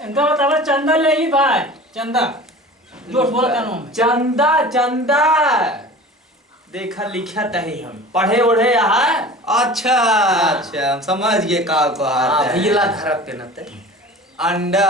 इनका बतावा चंदा ले ही भाई चंदा जोश बोला कानून में। चंदा चंदा देखा लिखा तही हम पढ़े ओढ़े यहाँ। अच्छा अच्छा हम समझ गए का हाँ है। भैया धरत पे न ते अंडा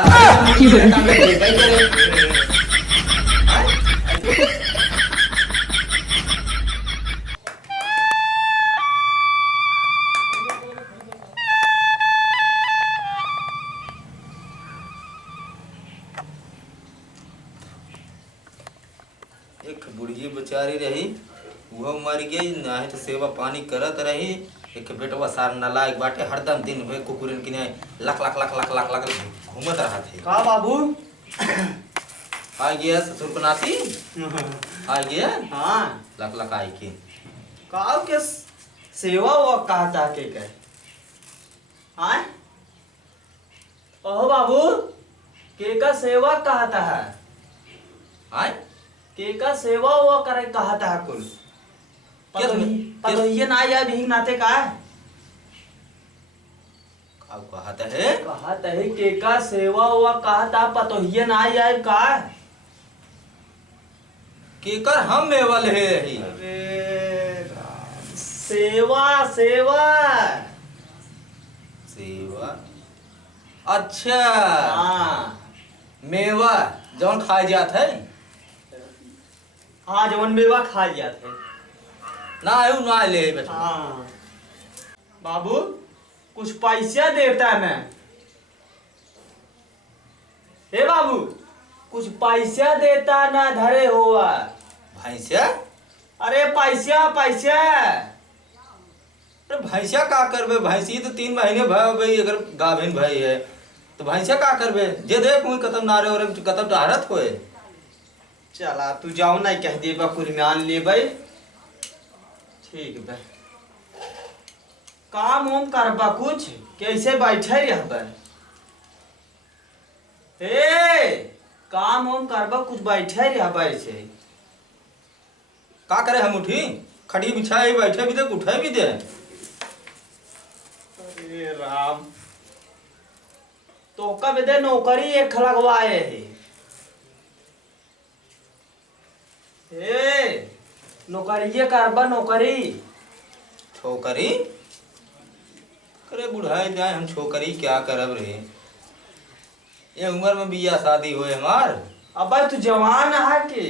एक बुढ़ी बेचारी रही वो मर गई नहीं तो सेवा पानी करत रही। एक बेटवा सार नालायक बाटे हरदम दिन हुए कुकुरन की लख लख लख लख लख लख घूमत रहा थे। का बाबू आ गया ससुर को नाती आ गया हाँ लख लख आई के का के सेवा वो कहता के हाँ ओहो बाबू के का सेवा कहता है आय के का सेवा वो करे कहता है कुल पतो ये ना या भी नाते का है कहता है कहता है के का सेवा वो कहता पतो ये ना या का केकर हम मेवल है रही। अरे राम, सेवा सेवा सेवा अच्छा हाँ मेवा जौन खाए जात है हाँ जवन मेवा खा जाते ना आयु ना ले बेटा। हाँ बाबू कुछ पैसा देता है मैं हे बाबू कुछ पैसा देता ना धरे हुआ भैंसिया अरे पैसा पैसा अरे भैंसिया का करबे भैंसी तो 3 महीने भय भाई अगर गाभिन भई है तो भैंसिया का करबे जे देख मुई कतम नारे और कतम डहरत होए। चला तू जाओ ना कह दे कुरमान ले भाई ठीक बे काम उम करबा कुछ कैसे बैठे रहबे ए काम उम करबा कुछ बैठे रहबे से का करे हम उठी खड़ी बिछाए बैठे भी दे उठे भी दे। अरे राम तो कब दे नौकरी एक लगवाए है नौकरी करबा नौकरी छोकरी करे बुढ़ाई जाए हम छोकरी क्या करब रे ये उम्र में बिया शादी होए हमार। अब तू जवान है कि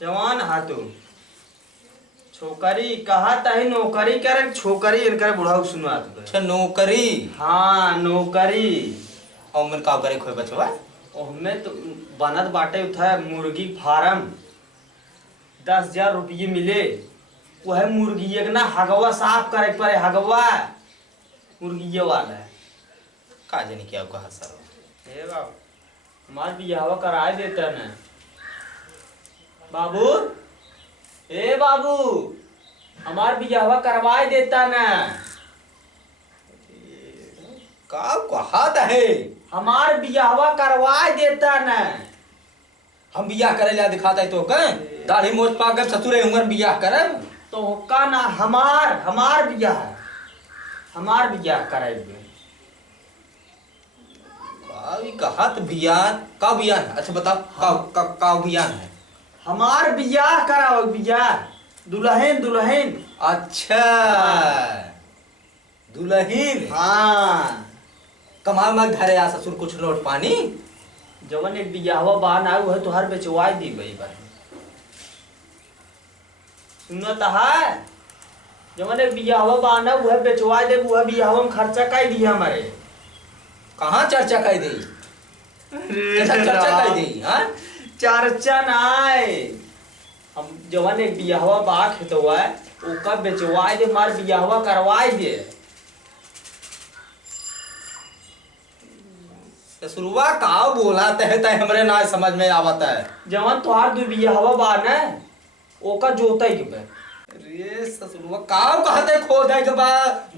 जवान है तू छोकरी कहा तही नौकरी करे छोकरी इनकर बुढ़ाऊ सुना तू अच्छा नौकरी हाँ नौकरी और मन का करे खोए बचवा ओहमे तो बनत बाटे उठा मुर्गी फार्म 10,000 रुपये मिले वह मुर्गी एक ना हगवा साफ करे पड़े हगवा मुर्गी वाला का जानी क्या कहा सर हे बाबू हमार बियाह कराए देता ना बाबू ए बाबू हमार बियाह करवाए देता ना का कहत है हमार बियाह करवाए देता ना हम बियाह करे ला दिखाता है तो कह दाढ़ी मोछ पाकर ससुरे उम्र बियाह करब तो का ना हमार बियाह कराएंगे भाई कहत बियान का बियान अच्छा बताओ का बियान है हमार बियाह कराओ बियाह दुल्हन दुल्हन अच्छा दुल्हन हाँ कमाल मग धरे आ ससुर कुछ नोट पानी जवन एक बियाहवा बान आयु है तो हर बेचवाई दी भाई भाई सुनत है जवन एक बियाहवा बान है वह बेचवाई दे वह बियाहवा में खर्चा काई दिया हमारे कहाँ चर्चा कर दी ऐसा चर्चा कर दी हाँ चर्चा नाय हम जवन एक बियाहवा बा खेतवा ओका बेचवाई दे मार बियाहवा करवाई दे ससुरवा का बोला तय हमरे ना समझ में आवता है जवन तोहार दू बियाहवा बा न ओका जोतई के बे अरे ससुरवा का कहते खोदे के बा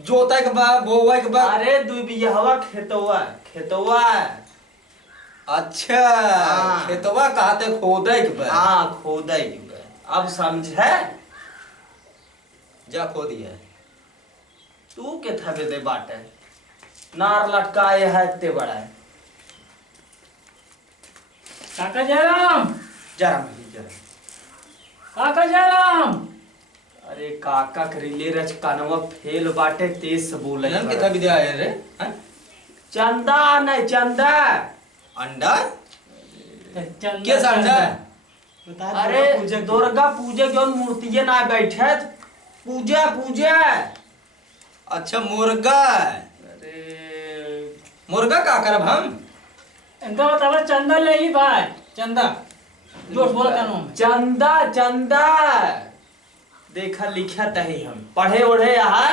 जोते के बा बोवे के बा अरे दू बियाहवा खेतवा अच्छा हाँ। खेतवा कहते खोदे के बा हाँ खोदई के बे अब समझे जा खो दिया तू के थबे दे बाटे नार लटकाए है इतने बड़ा है काका जयराम, जरा भाई जरा। काका जयराम। अरे काका करीले रच कानवा फेल बाटे तेज से बोले जन कितना विद्या है रे हैं? चंदा नहीं चंदा। अंडा चंदा के अंडा? अरे दुर्गा पूजा की मूर्ति ना बैठे पूजा पूजा। अच्छा मुर्गा। अरे मुर्गा का करब हम? इनका बतावा चंदा ले ही भाई, चंदा जोश बोला कानून में। चंदा चंदा देखा लिखा तही हम पढ़े ओढ़े यहाँ।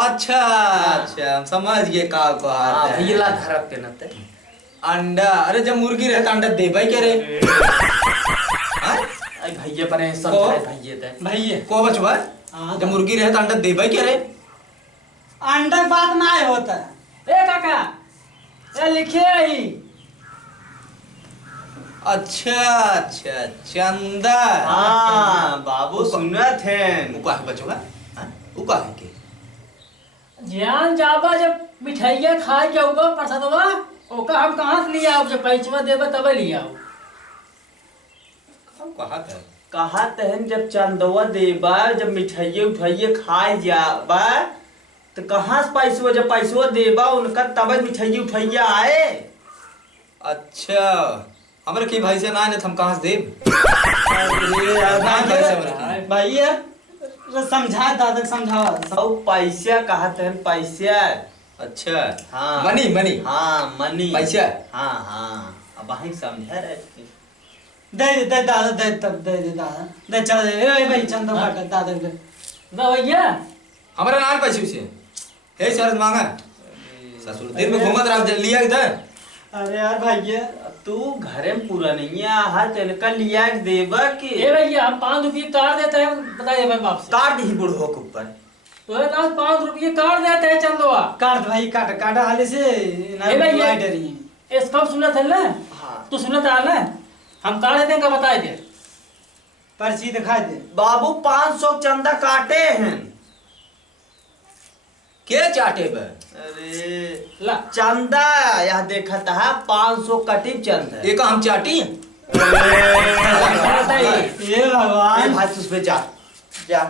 अच्छा अच्छा हम समझ गए का हाँ है। भैया धरत के नते अंडा। अरे जब मुर्गी रहता अंडा दे भाई क्या रे? हैं? आई भैया पर समझाए भैया ते भैया को बचवा हाँ, जब मुर्गी रहता अंडा दे भाई क्या रे? अंडा की बात ना होता। ए काका ए लिखे आई। अच्छा अच्छा चंदा। हाँ बाबू सुनत है। वो का है बचवा? हैं? वो का है के? ज्ञान जाबा जब मिठाइया खाए जाऊगा प्रसादवा ओका हम कहाँ से लिया जब पैसवा देबा तब लिया। हम कहा था कहा तहन जब चंदवा देबा जब मिठाइये उठाइये खाए जाबा तो कहाँ से पैसवा जब पैसवा देबा उनका तब मिठाइये उठाइये आए। अच्छा हमरे के भाई से ना ने हम कहां से देब? भैया समझा दादा समझावा। सब पैसा कहा तहन पैसा। अच्छा हाँ मनी मनी हाँ मनी पैसा। हाँ हाँ अब वहीं समझा रहे थे। दे दादा दे तब दे दादा दे चल दे ए भाई चंदा काका दादा दे दा भैया हमारा नान पैसे से हे शरद मांगा ससुर दिन में घूमत रहा लिया इधर। अरे यार भैया तू घरे में पूरा नहीं है हाथ का लिया के देबा कि ए भैया हम 5 रुपये काट देते हैं बता दे भाई बाप से। काट दी बुढ़ो के ऊपर तो ये 5 रुपये काट देते हैं चंदवा। काट भाई काट काटा हाले से ना ए भैया डरी इस कब सुना था ना हाँ तू सुना था ना हम काट देते हैं का बता दे। पर्ची दिखा दे। बाबू 500 चंदा काटे हैं। के चाटे बे? अरे ला चंदा यह देखा था 500 कटिप चंदा। एक हम चाटी ये भगवान ए भाई तुझ पे जा जा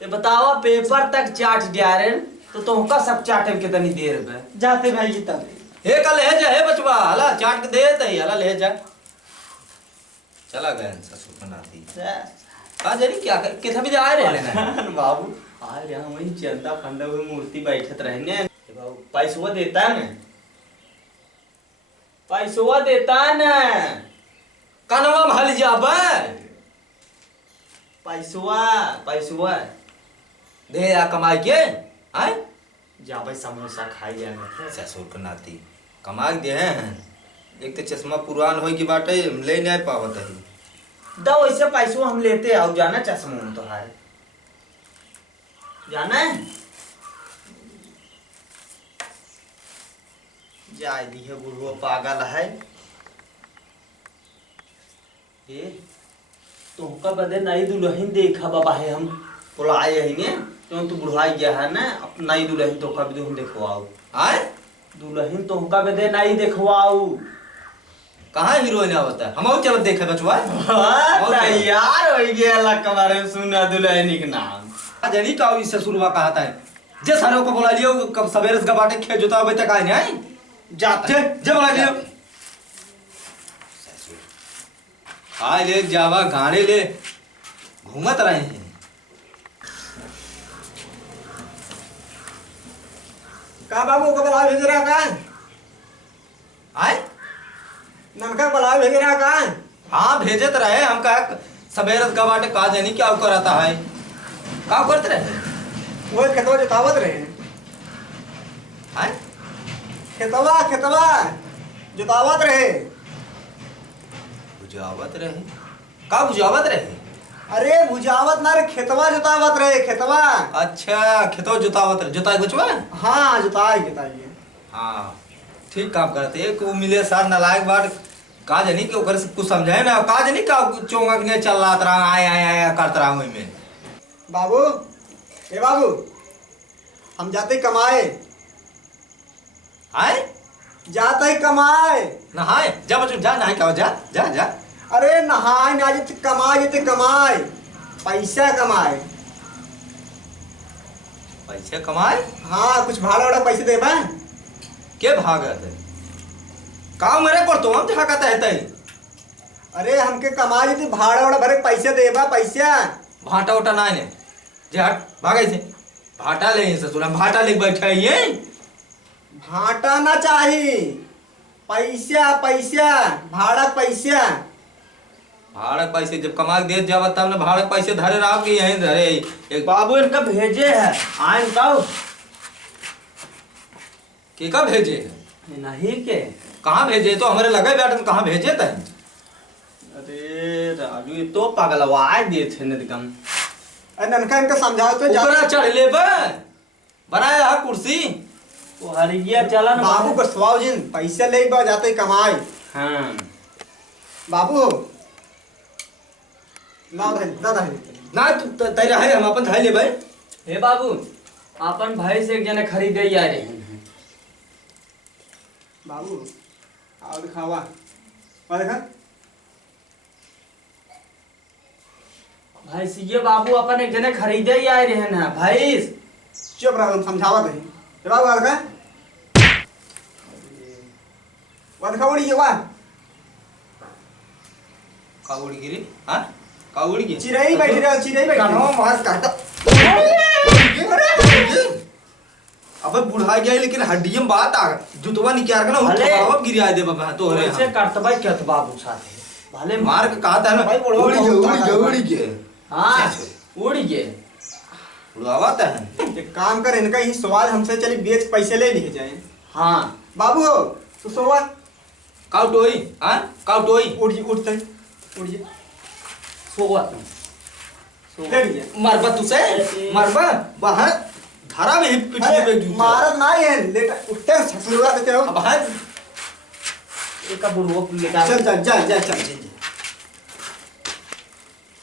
ये बताओ पेपर तक चाट दिया रे तो तुमका सब चाटे में कितनी देर में जाते भाई जी तब हे कल ले जा हे बचवा हला चाट के दे दे हला ले जा। चला गए ससुर का नाती का जानी क्या कितना भी आ रहे हैं बाबू आ रहे हम वही चंदा फंदा हुए मूर्ति बैठत रहने बाबू पैसवा देता न पैसवा देता न कनवा भल जाबे पैसवा पैसवा दे आ कमाई के आए जा भाई समोसा खाई जाने ससुर का नाती कमा के दे हैं। एक तो चश्मा पुरान होई की बाटे ले नहीं पावत है। दो वैसे पैसवा हम लेते आओ जाना चश्मा में तुम्हारे जाना है जाए दी है बुढ़वा पागल है ये तुमका बदे नई दुल्हन देखा बाबा है हम बुलाए है ने तो तू बुढ़ाई गया है ना नई दुल्हन तो का भी देखवाओ आए दुल्हन तो का बदे नई देखवाओ कहाँ हीरोइन आवता है? हम चल देखे बचवा तैयार हो गया अल्लाह कमारे सुना दुल्हन के नाम जनी का इससे शुरुआ कहता है जे सारे को बोला लियो कब सवेरे से गबाटे खे जोता अबे तक आए नहीं जाते जे बोला लियो आए ले जावा गाने ले घूमत रहे हैं। का बाबू को बुला भेज रहा का आए नमका बुला भेज रहा का हाँ भेजत रहे हम का सवेरे से गबाटे का जनी क्या करता है का करते रहे वो खेतवा जोतावत रहे आए खेतवा जोतावत रहे बुझावत रहे का बुझावत रहे? अरे बुझावत ना रे खेतवा जोतावत रहे खेतवा। अच्छा खेतो जोतावत रहे जोताई बचवा हाँ जोताई हाँ ठीक काम करते एक वो मिले सार नालायक बात का जनी के ओकर से कुछ समझाए ना का जनी का चोंगा के चल रहा तरह आया करत रहा हूं में बाबू ए बाबू हम जाते कमाए आए जाते कमाए नहाए जा बच्चों जा नहाए का जा जा जा अरे नहाए ना जे कमाए जे कमाए पैसा कमाए। पैसे कमाए हाँ कुछ भाड़ा वाड़ा पैसे देबा। के भागत है काम मेरे को तो हम झाकत है तई। अरे हमके कमाए जे भाड़ा वाड़ा भरे पैसे देबा पैसा। भाटा उटा ना ने जे हट भागे से भाटा ले ससुर हम भाटा ले बैठे ये भाटा ना चाही पैसा पैसा भाड़ा पैसा। भाड़ा पैसे जब कमा के दे जावा तब ना भाड़ा पैसे धरे रहो कि यहीं धरे एक बाबू इनका भेजे है आए बताओ के का भेजे नहीं के। कहाँ भेजे तो हमारे लगे बैठन कहाँ भेजे तय। अरे राजू ये तो पगलवाए दिए थे निकम। अरे ननका इनका समझाओ तो जा। ऊपर चढ़ ले बनाया है कुर्सी वो हरिया चला ना बाबू को स्वाव जिन पैसा ले बा जाते कमाए। हाँ बाबू ना धर ना धर। ना तू तेरा है हम अपन धाई ले भाई। हे बाबू अपन भाई से एक जने खरीदे ही आ रहे हैं। बाबू आओ दिखावा और देखा भाई ये बाबू अपन एक जने खरीदे ही आ रहे हैं ना भाई। चुप रहो हम समझावा कहीं। ये बाबू और का वो देखा उड़ी ये वा काउड़ी गिरी हाँ काउड़ी गिरी चिड़ै बैठ रहे चिड़ै बैठ कानो मार काटा। अबे बुढ़ा गया लेकिन हड्डियों बात आ जुतवा निकाल के ना भले। उठावा गिरा दे बाबा तो रे ऐसे करतबा क्या तो बाबू साथे भले मार के कहा था ना भाई बुढ़वा उड़ी के हाँ उड़ गए। उड़ावा था है एक काम कर इनका ही सवाल हमसे चली बेच पैसे ले लिए जाए। हाँ बाबू हो तो सोवा काउटोई हाँ काउटोई उड़ जी उठते उड़ जी सोवा ले लिया। मरबा तुसे मरबा बाहर धारा में ही पिछले पे जूता मारत ना है लेटा उठते ससुरवा देते रहो। अब बाहर एक बुढ़वा लेकर चल चल जा जा चल